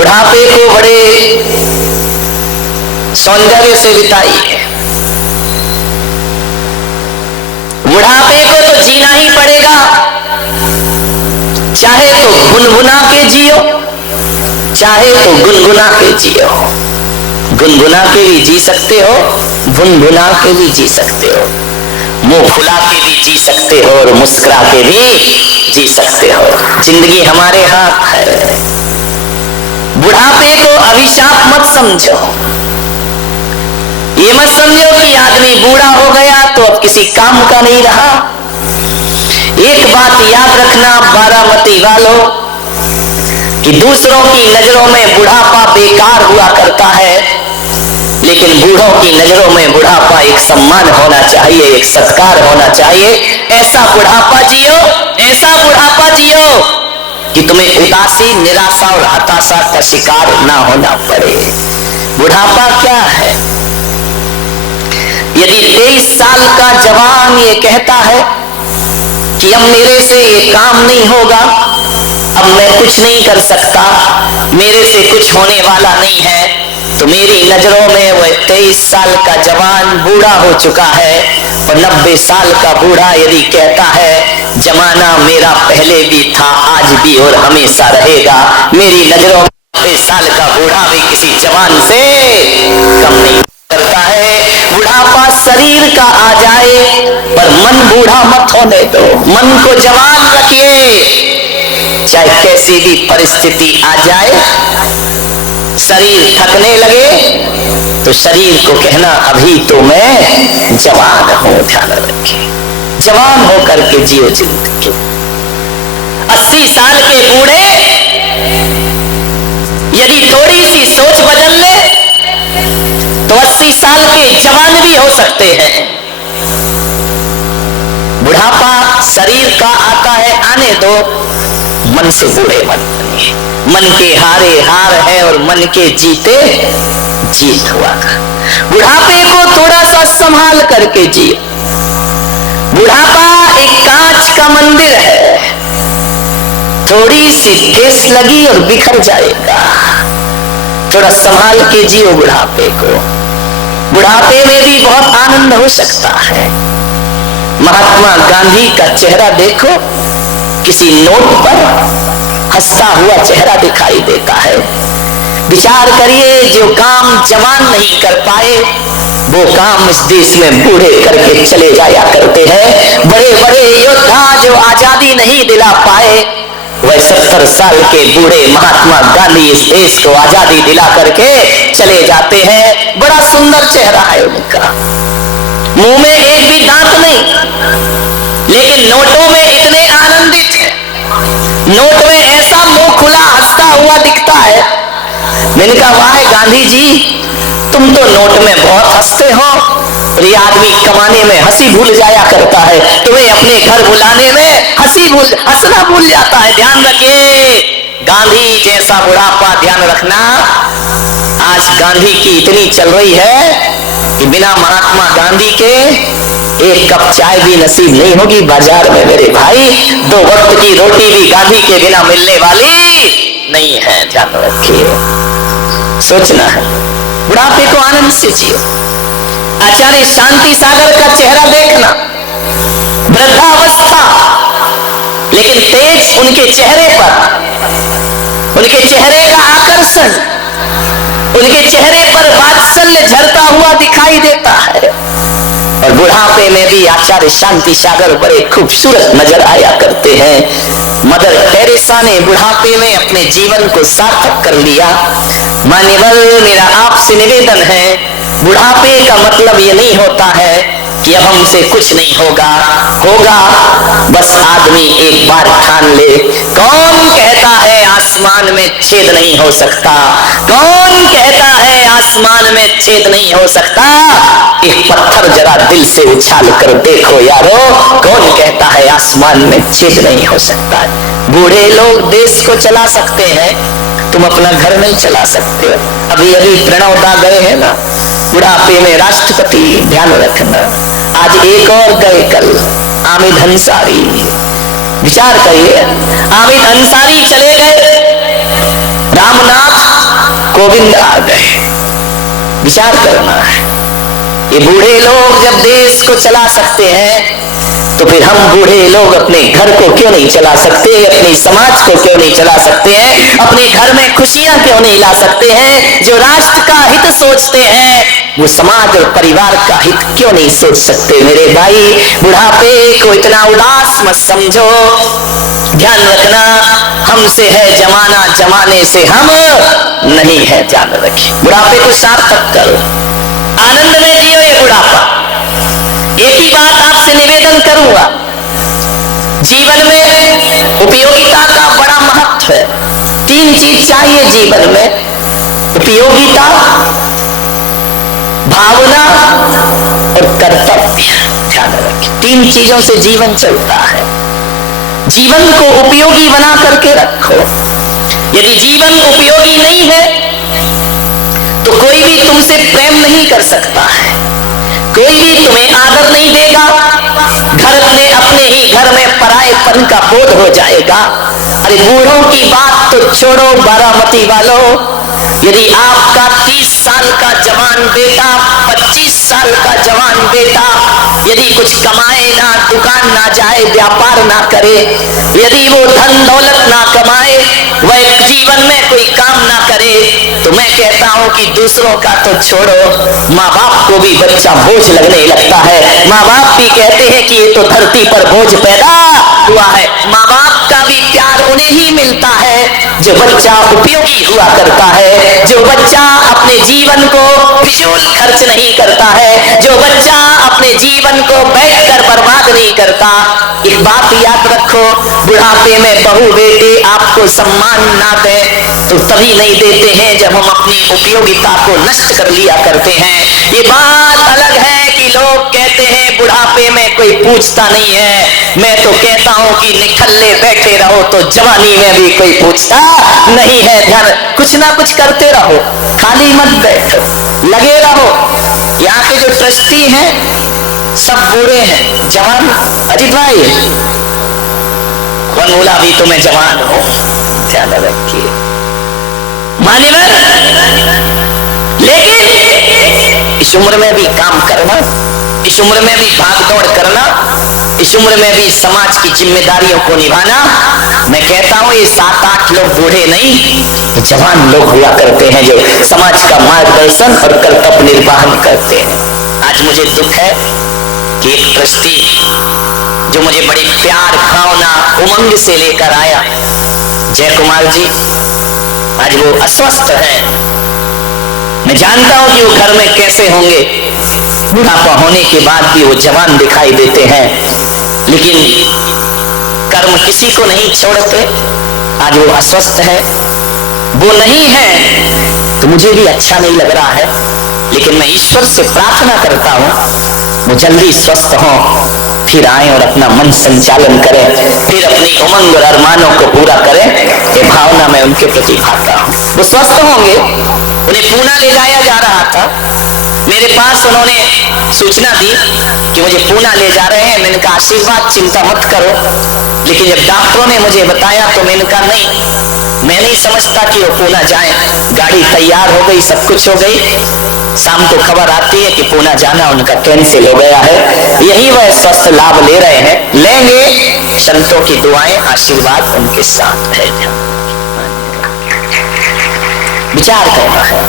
बुढ़ापे को बड़े सौंदर्य से बिताइए। बुढ़ापे को तो जीना ही पड़ेगा, चाहे तो गुनगुना के जियो, चाहे तो गुनगुना के जियो। गुनगुना के भी जी सकते हो, गुनगुना के भी जी सकते हो, मुंह फुला के भी जी सकते हो और मुस्कुरा के भी जी सकते हो। जिंदगी हमारे हाथ है। बुढ़ापे को अभिशाप मत समझो। ये मत समझो कि आदमी बूढ़ा हो गया तो अब किसी काम का नहीं रहा। एक बात याद रखना बारामती वालों, कि दूसरों की नजरों में बुढ़ापा बेकार हुआ करता है, लेकिन बूढ़ों की नजरों में बुढ़ापा एक सम्मान होना चाहिए, एक सत्कार होना चाहिए। ऐसा बुढ़ापा जियो, ऐसा बुढ़ापा जियो कि तुम्हें उदासी, निराशा और हताशा का शिकार ना होना पड़े। बुढ़ापा क्या है? यदि 23 साल का जवान ये कहता है कि अब मेरे से ये काम नहीं होगा, अब मैं कुछ नहीं कर सकता, मेरे से कुछ होने वाला नहीं है, तो मेरी नजरों में वह 23 साल का जवान बूढ़ा हो चुका है। और 90 साल का बूढ़ा यदि कहता है जमाना मेरा पहले भी था, आज भी और हमेशा रहेगा, मेरी नजरों में 90 साल का बूढ़ा भी किसी जवान से कम नहीं करता है। बुढ़ापा शरीर का आ जाए पर मन बूढ़ा मत होने दो, मन को जवान रखिए। चाहे कैसी भी परिस्थिति आ जाए, शरीर थकने लगे तो शरीर को कहना अभी तो मैं जवान हूं। ध्यान रखिए, जवान होकर के जियो जिंदगी। 80 साल के बूढ़े यदि थोड़ी सी सोच बदल ले तो 80 साल के जवान भी हो सकते हैं। बुढ़ापा शरीर का आता है, आने दो, मन से बूढ़े मत बनिए। मन के हारे हार है और मन के जीते जीत हुआ। बुढ़ापे को थोड़ा सा संभाल करके जिए। बुढ़ापा एक कांच का मंदिर है, थोड़ी सी ठेस लगी और बिखर जाएगा। थोड़ा संभाल के जियो बुढ़ापे को। बुढ़ापे में भी बहुत आनंद हो सकता है। महात्मा गांधी का चेहरा देखो, किसी नोट पर हंसता हुआ चेहरा दिखाई देता है। विचार करिए, जो काम जवान नहीं कर पाए वो काम इस देश में बूढ़े करके चले जाया करते हैं। बड़े बड़े योद्धा जो आजादी नहीं दिला पाए, वह 70 साल के बूढ़े महात्मा गांधी इस देश को आजादी दिला करके चले जाते हैं। बड़ा सुंदर चेहरा है उनका, मुंह में एक भी दांत नहीं, लेकिन नोटों में इतने आनंदित है। नोट में ऐसा मुंह खुला हंसता हुआ दिखता है। मैंने कहा वाह गांधी जी, तुम तो नोट में बहुत हंसते हो, और ये आदमी कमाने में हंसी भूल जाया करता है, तुम्हें अपने घर बुलाने में हंसना भूल जाता है। ध्यान रखिए, गांधी जैसा बुढ़ापा ध्यान रखना। आज गांधी की इतनी चल रही है कि बिना महात्मा गांधी के एक कप चाय भी नसीब नहीं होगी बाजार में मेरे भाई। 2 वक्त की रोटी भी गांधी के बिना मिलने वाली नहीं है। ध्यान रखिए, सोचना है। बुढ़ापे को आनंद से जियो। आचार्य शांति सागर का चेहरा देखना, वृद्धावस्था, लेकिन तेज उनके चेहरे पर, उनके चेहरे का आकर्षण, उनके चेहरे पर वात्सल्य झरता हुआ दिखाई देता है। और बुढ़ापे में भी आचार्य शांति सागर बड़े खूबसूरत नजर आया करते हैं। मदर टेरेसा ने बुढ़ापे में अपने जीवन को सार्थक कर लिया। मान्यवर, मेरा आपसे निवेदन है, बुढ़ापे का मतलब ये नहीं होता है कि अब हमसे कुछ नहीं होगा। बस आदमी एक बार ठान ले। कौन कहता है आसमान में छेद नहीं हो सकता? कौन कहता है आसमान में छेद नहीं हो सकता? एक पत्थर जरा दिल से उछाल कर देखो यारो, कौन कहता है आसमान में छेद नहीं हो सकता? बूढ़े लोग देश को चला सकते हैं, तुम अपना घर नहीं चला सकते। अभी प्रणव दा गए हैं ना बुढ़ापे में राष्ट्रपति। ध्यान रखना, आज एक और गए कल, आमिद अंसारी। विचार करिए, आमिद अंसारी चले गए, रामनाथ गोविंद आ गए। विचार करना है, ये बूढ़े लोग जब देश को चला सकते हैं तो फिर हम बूढ़े लोग अपने घर को क्यों नहीं चला सकते, अपने समाज को क्यों नहीं चला सकते हैं, अपने घर में खुशियां क्यों नहीं ला सकते हैं। जो राष्ट्र का हित सोचते हैं वो समाज और परिवार का हित क्यों नहीं सोच सकते। मेरे भाई, बुढ़ापे को इतना उदास मत समझो, ध्यान रखना हमसे है जमाना, जमाने से हम नहीं है, ध्यान रखिए। बुढ़ापे को सार्थक करो, आनंद में जियो ये बुढ़ापा। एक ही बात आपसे निवेदन करूंगा, जीवन में उपयोगिता का बड़ा महत्व है। 3 चीज चाहिए जीवन में, उपयोगिता, भावना और कर्तव्य। ध्यान रखिए, 3 चीजों से जीवन चलता है। जीवन को उपयोगी बना करके रखो। यदि जीवन उपयोगी नहीं है तो कोई भी तुमसे प्रेम नहीं कर सकता है, कोई भी तुम्हें आदर नहीं देगा, घर में अपने ही घर में परायेपन का बोध हो जाएगा। अरे बूढ़ों की बात तो छोड़ो, बारामती वालों, यदि आपका 30 साल का जवान बेटा, 25 साल का जवान बेटा यदि कुछ कमाए ना, दुकान ना जाए, व्यापार ना करे, यदि वो धन दौलत ना कमाए, वह जीवन में कोई काम ना करे, तो मैं कहता हूं कि दूसरों का तो छोड़ो, माँ बाप को भी बच्चा बोझ लगने लगता है। माँ बाप भी कहते हैं कि ये तो धरती पर बोझ पैदा हुआ है। माँ बाप का भी प्यार उन्हें ही मिलता है जो बच्चा उपयोगी हुआ करता है, जो बच्चा अपने जीवन को फिजूल खर्च नहीं करता है, जो बच्चा अपने जीवन को बैठकर बर्बाद नहीं करता। एक बात याद रखो, बुढ़ापे में बहू बेटे आपको सम्मान ना दे तो तभी नहीं देते हैं जब हम अपनी उपयोगिता को नष्ट कर लिया करते हैं। ये बात अलग है कि लोग कहते हैं बुढ़ापे में कोई पूछता नहीं है। मैं तो कहता हूं कि निठल्ले बैठे रहो तो जवानी में भी कोई पूछता नहीं है। ध्यान, कुछ ना कुछ करते रहो, खाली मत बैठो, लगे रहो। यहाँ के जो ट्रस्टी हैं सब बूढ़े हैं, जवान। अजीत भाई कौन बोला अभी तो मैं जवान हूं, ध्यान रखिए। मान्यवर, लेकिन इस उम्र में भी काम करना, इस उम्र में भी भाग दौड़ करना, इस उम्र में भी समाज की जिम्मेदारियों को निभाना, मैं कहता हूं ये 7-8 लोग बूढ़े नहीं, जवान लोग हुआ करते हैं जो समाज का मार्गदर्शन और कर्तव्य निर्वहन करते हैं। आज मुझे दुख है कि एक ट्रस्टी जो मुझे बड़ी प्यार भावना उमंग से लेकर आया, जय कुमार जी, आज वो अस्वस्थ है। मैं जानता हूं कि वो घर में कैसे होंगे, बुढ़ापा होने के बाद भी वो जवान दिखाई देते हैं, लेकिन कर्म किसी को नहीं छोड़ते। आज वो अस्वस्थ है, वो नहीं है तो मुझे भी अच्छा नहीं लग रहा है, लेकिन मैं ईश्वर से प्रार्थना करता हूं वो जल्दी स्वस्थ हो, फिर आए और अपना मन संचालन करें, फिर अपनी उमंग और अरमानों को पूरा करें। ये भावना मैं उनके प्रति भाता हूं। वो स्वस्थ होंगे। उन्हें पूना ले जाया जा रहा था, मेरे पास उन्होंने सूचना दी कि मुझे पूना ले जा रहे हैं। मैंने कहा आशीर्वाद, चिंता मत करो। लेकिन जब डॉक्टरों ने मुझे बताया तो मैंने कहा नहीं, मैं नहीं समझता कि वो पूना जाए। गाड़ी तैयार हो गई, सब कुछ हो गई, शाम को खबर आती है कि पूना जाना उनका कैंसिल हो गया है। यही वह स्वस्थ लाभ ले रहे हैं, लेंगे। संतों की दुआएं, आशीर्वाद उनके साथ है। विचार करना है,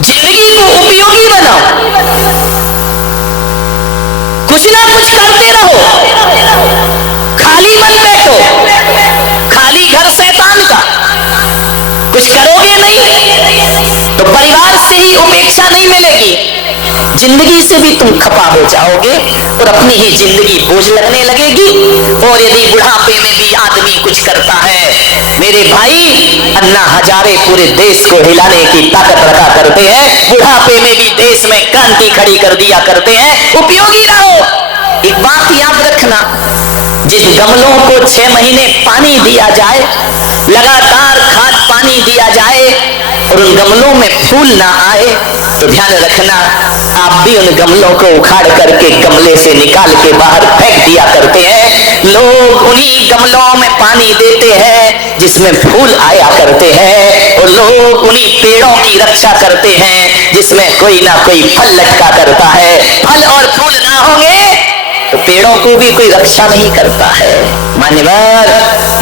जिंदगी को उपयोगी बनाओ, कुछ ना कुछ करते रहो, खाली मत बैठो। खाली घर शैतान का, कुछ करोगे नहीं तो परिवार से ही उपेक्षा नहीं मिलेगी, जिंदगी से भी तुम खपा हो जाओगे और अपनी ही जिंदगी बोझ लगने लगेगी। और यदि बुढ़ापे में भी आदमी कुछ करता है, मेरे भाई अन्ना हजारे पूरे देश को हिलाने की ताकत रखा करते हैं, बुढ़ापे में भी देश में क्रांति खड़ी कर दिया करते हैं। उपयोगी रहो। एक बात याद रखना, जिस गमलों को 6 महीने पानी दिया जाए, लगातार खाद पानी दिया जाए और उन गमलों में फूल ना आए, तो ध्यान रखना, आप भी उन गमलों को उखाड़ करके गमले से निकाल के बाहर फेंक दिया करते हैं। लोग उन्हीं गमलों में पानी देते हैं जिसमें फूल आया करते हैं, और लोग उन्हीं पेड़ों की रक्षा करते हैं जिसमें कोई ना कोई फल लटका करता है। फल और फूल ना होंगे तो पेड़ों को भी कोई रक्षा नहीं करता है। मान्यवर,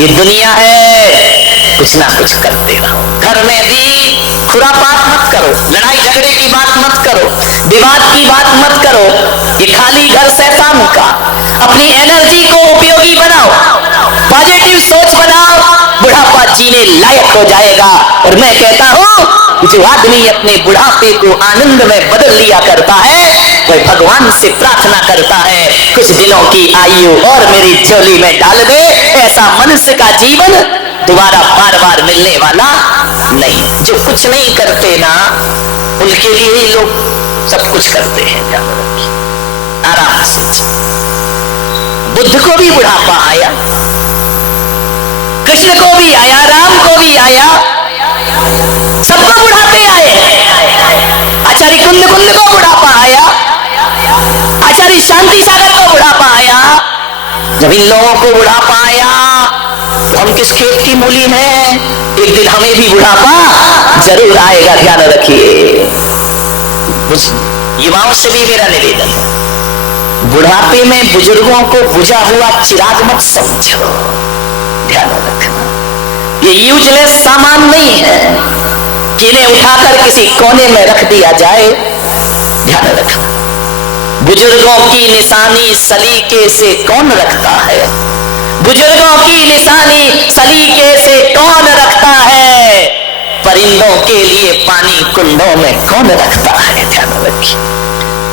ये दुनिया है, कुछ ना कुछ करते रहो। घर में भी खुरापात मत करो, लड़ाई झगड़े की बात मत करो, विवाद की बात मत करो। ये खाली घर शैतान का। अपनी एनर्जी को उपयोगी बनाओ, पॉजिटिव सोच बनाओ, बुढ़ापा जीने लायक हो जाएगा। और मैं कहता हूं, जो आदमी अपने बुढ़ापे को आनंद में बदल लिया करता है, वह भगवान से प्रार्थना करता है, कुछ दिनों की आयु और मेरी झोली में डाल दे। ऐसा मनुष्य का जीवन दोबारा बार बार मिलने वाला नहीं। जो कुछ नहीं करते ना, उनके लिए ही लोग सब कुछ करते हैं। आराम से। बुद्ध को भी बुढ़ापा आया, कृष्ण को भी आया, राम को भी आया, सबको बुढ़ापे आए। आचार्य कुंद को बुढ़ापा आया, आचार्य शांति सागर को बुढ़ापा आया। जब इन लोगों को बुढ़ापा आया तो हम किस खेत की मूली हैं? एक दिन हमें भी बुढ़ापा जरूर आएगा, ध्यान रखिए। युवाओं से भी मेरा निवेदन है, बुढ़ापे में बुजुर्गों को बुझा हुआ चिराग मत समझो। ध्यान रखना, ये यूजलेस सामान नहीं है कि इन्हें उठाकर किसी कोने में रख दिया जाए। ध्यान रखना, बुजुर्गों की निशानी सलीके से कौन रखता है? बुजुर्गों की निशानी सलीके से कौन रखता है? परिंदों के लिए पानी कुंडों में कौन रखता है? ध्यान रखिए,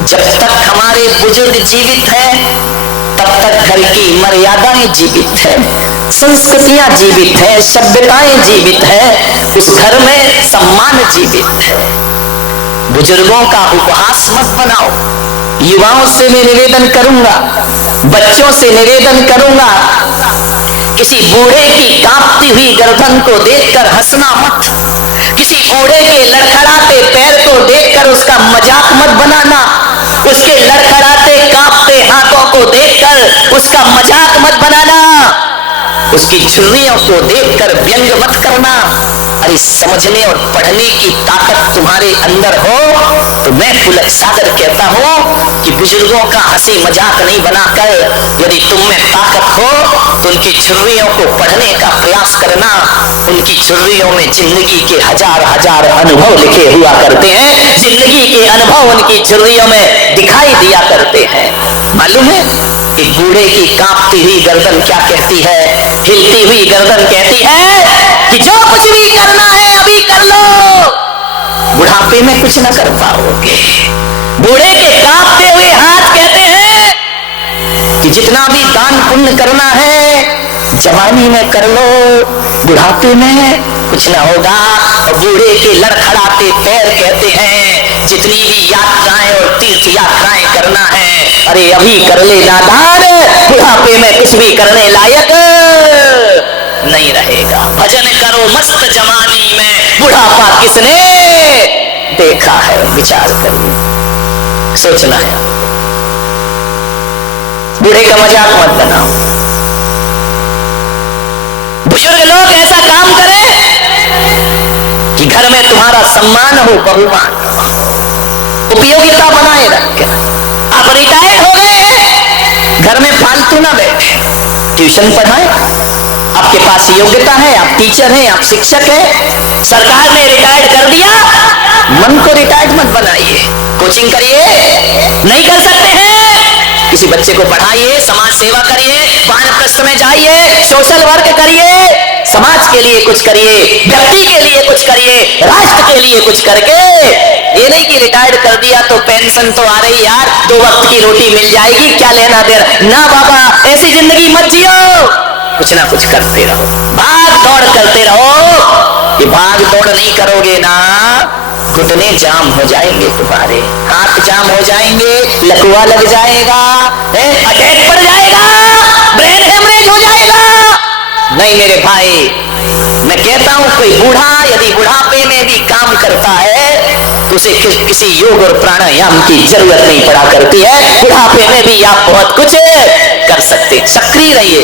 जब तक हमारे बुजुर्ग जीवित हैं, तब तक घर की मर्यादाएं जीवित है, संस्कृतियां जीवित है, सभ्यताएं जीवित है, उस घर में सम्मान जीवित है। बुजुर्गों का उपहास मत बनाओ। युवाओं से मैं निवेदन करूंगा, बच्चों से निवेदन करूंगा, किसी बूढ़े की कांपती हुई गर्दन को देखकर हंसना मत, किसी बूढ़े के लड़खड़ाते पैर को देखकर उसका मजाक मत बनाना, उसके लड़खड़ाते कांपते हाथों को देखकर उसका मजाक मत बनाना, उसकी छुर्रियों को देखकर व्यंग मत करना। अरे समझने और पढ़ने की ताकत तुम्हारे अंदर हो तो मैं पुलक सागर कहता हूं कि बुजुर्गों का हंसी मजाक नहीं बनाकर, यदि तुम में ताकत हो तो उनकी छुर्रियों को पढ़ने का प्रयास करना। उनकी छुर्रियों में जिंदगी के हजार हजार अनुभव लिखे हुआ करते हैं, जिंदगी के अनुभव उनकी छुर्रियों में दिखाई दिया करते हैं। मालूम है, एक बूढ़े की कांपती हुई गर्दन क्या कहती है? हिलती हुई गर्दन कहती है कि जो कुछ भी करना है अभी कर लो, बुढ़ापे में कुछ न कर पाओगे। बूढ़े के कांपते हुए हाथ कहते हैं कि जितना भी दान पुण्य करना है जवानी में कर लो, बुढ़ापे में कुछ ना होगा। और बूढ़े के लड़खड़ाते पैर कहते हैं जितनी भी यात्राएं और तीर्थ यात्राएं करना है, अरे अभी कर ले नादान, बुढ़ापे में कुछ भी करने लायक नहीं रहेगा। भजन करो मस्त जवानी में, बुढ़ापा किसने देखा है? विचार करिए, सोचना है। बूढ़े का मजाक मत बनाओ। बुजुर्ग लोग ऐसा काम करें कि घर में तुम्हारा सम्मान हो, बहुमान हो, उपयोगिता बनाए रखें। आप रिटायर्ड हो गए, घर में फालतू ना बैठे, ट्यूशन पढ़ाएं। आपके पास योग्यता है, आप टीचर हैं, आप शिक्षक हैं, सरकार ने रिटायर्ड कर दिया, मन को रिटायर्ड मत बनाइए। कोचिंग करिए, नहीं कर सकते हैं, किसी बच्चे को पढ़ाइए, समाज सेवा करिए, वानप्रस्थ में जाइए, सोशल वर्क करिए, समाज के लिए कुछ करिए, व्यक्ति के लिए कुछ करिए, राष्ट्र के लिए कुछ करके। ये नहीं कि रिटायर्ड कर दिया तो पेंशन तो आ रही यार, 2 वक्त की रोटी मिल जाएगी, क्या लेना देना। ना बाबा, ऐसी जिंदगी मत जियो, कुछ ना कुछ करते रहो, भाग दौड़ करते रहो। ये भाग दौड़ नहीं करोगे ना, घुटने जाम हो जाएंगे तुम्हारे, हाथ जाम हो जाएंगे, लकवा लग जाएगा, अटैक पड़ जाएगा, ब्रेन हेमरेज हो जाएगा। नहीं मेरे भाई, मैं कहता हूं कोई बूढ़ा यदि बुढ़ापे में भी काम करता है, उसे किसी योग और प्राणायाम की जरूरत नहीं पड़ा करती है। बुढ़ापे में भी आप बहुत कुछ कर सकते। सक्रिय रहिए।